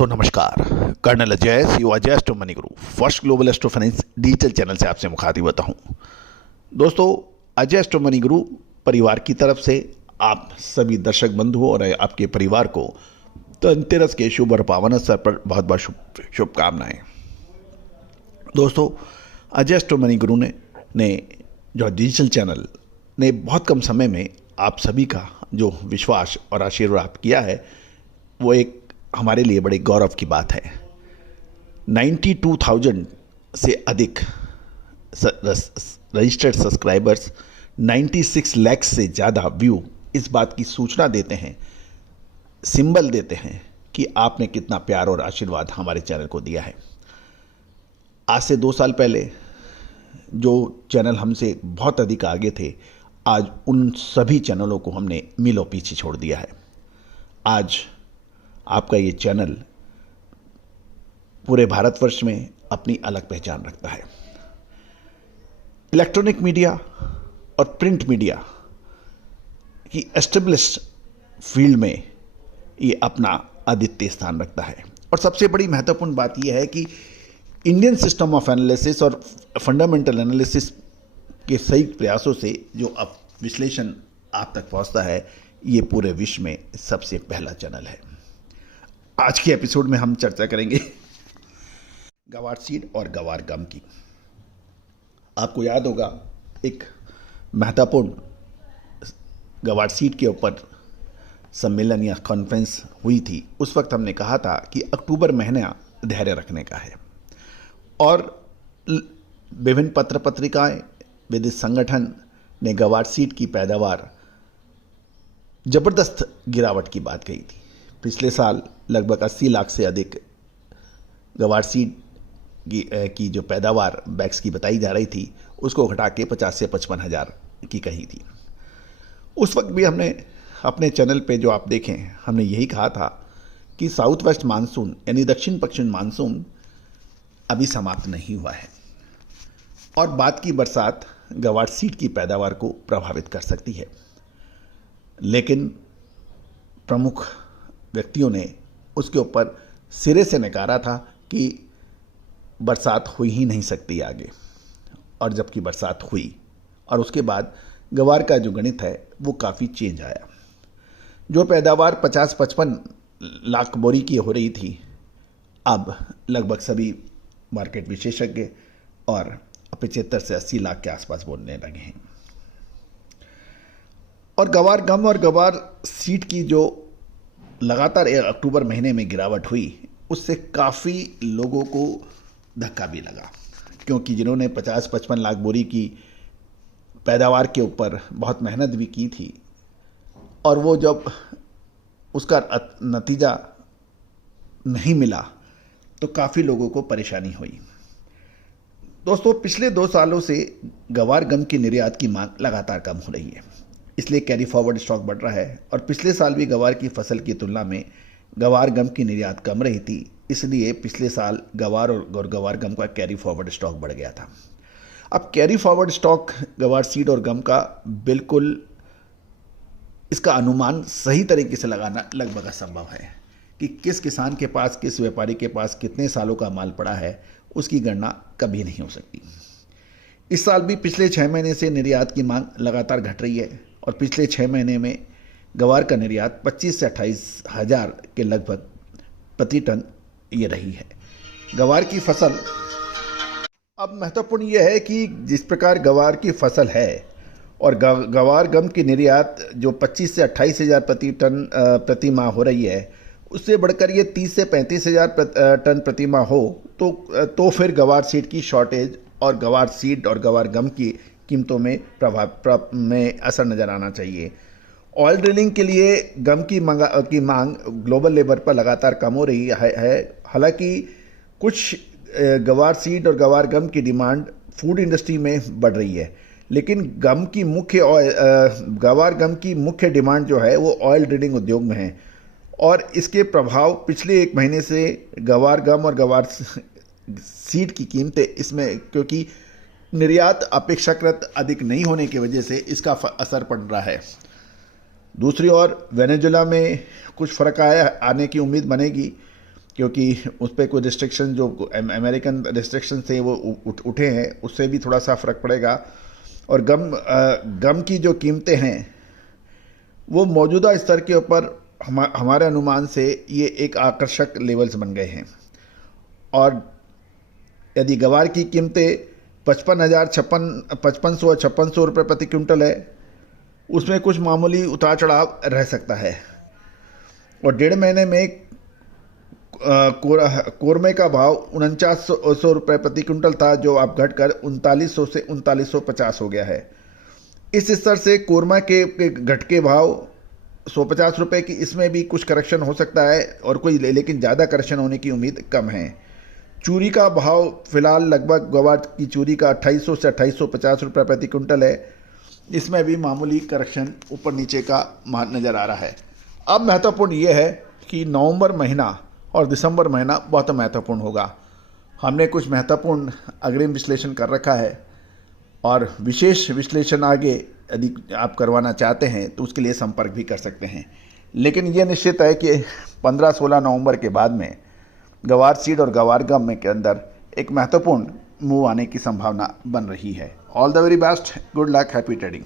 दोस्तों नमस्कार। Colonel Ajay CO Ajay astro money guru first global astro finance digital channel से आपसे मुखातिब होता हूं। दोस्तों, अजय एस्ट्रो मनी गुरु परिवार की तरफ से आप सभी दर्शक बंधुओं और आपके परिवार को धनतेरस के शुभ और पावन अवसर पर बहुत बहुत शुभकामनाएं। दोस्तों, अजय एस्ट्रो मनी गुरु ने जो डिजिटल चैनल ने बहुत कम समय में आप सभी का जो विश्वास और आशीर्वाद किया है, वो एक हमारे लिए बड़े गौरव की बात है। 92,000 से अधिक रजिस्टर्ड सब्सक्राइबर्स, 96 लाख से ज़्यादा व्यू इस बात की सूचना देते हैं, सिंबल देते हैं कि आपने कितना प्यार और आशीर्वाद हमारे चैनल को दिया है। आज से 2 साल पहले जो चैनल हमसे बहुत अधिक आगे थे, आज उन सभी चैनलों को हमने मीलों पीछे छोड़ दिया है। आज आपका ये चैनल पूरे भारतवर्ष में अपनी अलग पहचान रखता है। इलेक्ट्रॉनिक मीडिया और प्रिंट मीडिया की एस्टेब्लिश्ड फील्ड में ये अपना अद्वितीय स्थान रखता है। और सबसे बड़ी महत्वपूर्ण बात यह है कि इंडियन सिस्टम ऑफ एनालिसिस और फंडामेंटल एनालिसिस के सही प्रयासों से जो अब विश्लेषण आप तक पहुंचता है, ये पूरे विश्व में सबसे पहला चैनल है। आज के एपिसोड में हम चर्चा करेंगे गवार सीड और गवार गम की। आपको याद होगा, एक महत्वपूर्ण गवार सीड के ऊपर सम्मेलन या कॉन्फ्रेंस हुई थी। उस वक्त हमने कहा था कि अक्टूबर महीना धैर्य रखने का है और विभिन्न पत्र पत्रिकाएं, विविध संगठन ने गवार सीड की पैदावार जबरदस्त गिरावट की बात कही थी। पिछले साल लगभग 80 लाख से अधिक गवार सीड की जो पैदावार बैग्स की बताई जा रही थी, उसको घटा के 50 से 55 हज़ार की कही थी। उस वक्त भी हमने अपने चैनल पे जो आप देखें, हमने यही कहा था कि साउथ वेस्ट मानसून यानी दक्षिण पश्चिम मानसून अभी समाप्त नहीं हुआ है और बाद की बरसात गवार सीड की पैदावार को प्रभावित कर सकती है। लेकिन प्रमुख व्यक्तियों ने उसके ऊपर सिरे से नकारा था कि बरसात हो ही नहीं सकती आगे। और जबकि बरसात हुई और उसके बाद गवार का जो गणित है वो काफ़ी चेंज आया। जो पैदावार 50-55 लाख बोरी की हो रही थी, अब लगभग सभी मार्केट विशेषज्ञ और 75 से 80 लाख के आसपास बोलने लगे हैं। और गवार गम और गवार सीड की जो लगातार अक्टूबर महीने में गिरावट हुई, उससे काफ़ी लोगों को धक्का भी लगा, क्योंकि जिन्होंने 50-55 लाख बोरी की पैदावार के ऊपर बहुत मेहनत भी की थी और वो जब उसका नतीजा नहीं मिला तो काफ़ी लोगों को परेशानी हुई। दोस्तों, पिछले 2 सालों से गवार गम की निर्यात की मांग लगातार कम हो रही है, इसलिए कैरी फॉरवर्ड स्टॉक बढ़ रहा है। और पिछले साल भी गवार की फसल की तुलना में गवार गम की निर्यात कम रही थी, इसलिए पिछले साल गवार और गवार गम का कैरी फॉरवर्ड स्टॉक बढ़ गया था। अब कैरी फॉरवर्ड स्टॉक गवार सीड और गम का बिल्कुल इसका अनुमान सही तरीके से लगाना लगभग असंभव है कि किस किसान के पास, किस व्यापारी के पास कितने सालों का माल पड़ा है, उसकी गणना कभी नहीं हो सकती। इस साल भी पिछले 6 महीने से निर्यात की मांग लगातार घट रही है और पिछले 6 महीने में गवार का निर्यात 25 से 28 हज़ार के लगभग प्रति टन ये रही है। गवार की फसल, अब महत्वपूर्ण यह है कि जिस प्रकार गवार की फसल है और गवार गम की निर्यात जो 25 से 28 हज़ार प्रति टन प्रति माह हो रही है, उससे बढ़कर ये 30 से 35 हज़ार टन प्रति माह हो तो फिर गवार सीड की शॉर्टेज और गवार सीड और गवार गम की कीमतों में प्रभाव में असर नज़र आना चाहिए। ऑयल ड्रिलिंग के लिए गम की मांग ग्लोबल लेवल पर लगातार कम हो रही है। हालांकि कुछ गवार सीड और गवार गम की डिमांड फूड इंडस्ट्री में बढ़ रही है, लेकिन गवार गम की मुख्य डिमांड जो है वो ऑयल ड्रिलिंग उद्योग में है और इसके प्रभाव पिछले 1 महीने से गवार गम और गवार सीड की कीमतें इसमें, क्योंकि निर्यात अपेक्षाकृत अधिक नहीं होने की वजह से इसका असर पड़ रहा है। दूसरी ओर वेनेजुएला में कुछ फर्क आने की उम्मीद बनेगी क्योंकि उस पर कोई रिस्ट्रिक्शन जो अमेरिकन रिस्ट्रिक्शन थे वो उठे हैं, उससे भी थोड़ा सा फ़र्क पड़ेगा। और गम की जो कीमतें हैं वो मौजूदा स्तर के ऊपर हमारे अनुमान से ये एक आकर्षक लेवल्स बन गए हैं। और यदि गवार की कीमतें 55,600 रुपये प्रति क्विंटल है, उसमें कुछ मामूली उतार चढ़ाव रह सकता है। और 1.5 महीने में कोरमे का भाव 4900 रुपये प्रति क्विंटल था, जो अब घटकर 3900 से 3950 हो गया है। इस स्तर से कोरमा के घटके भाव 150 रुपये की, इसमें भी कुछ करेक्शन हो सकता है और लेकिन ज़्यादा करेक्शन होने की उम्मीद कम है। चूरी का भाव फिलहाल लगभग गवार की चूरी का 2800 से 2850 रुपये प्रति क्विंटल है, इसमें भी मामूली करेक्शन ऊपर नीचे का नज़र आ रहा है। अब महत्वपूर्ण ये है कि नवंबर महीना और दिसंबर महीना बहुत महत्वपूर्ण होगा। हमने कुछ महत्वपूर्ण अग्रिम विश्लेषण कर रखा है और विशेष विश्लेषण आगे यदि आप करवाना चाहते हैं तो उसके लिए संपर्क भी कर सकते हैं। लेकिन ये निश्चित है कि 15-16 नवंबर के बाद में गवार सीड और गवार गम के अंदर एक महत्वपूर्ण मूव आने की संभावना बन रही है। All the very best, good luck, happy trading.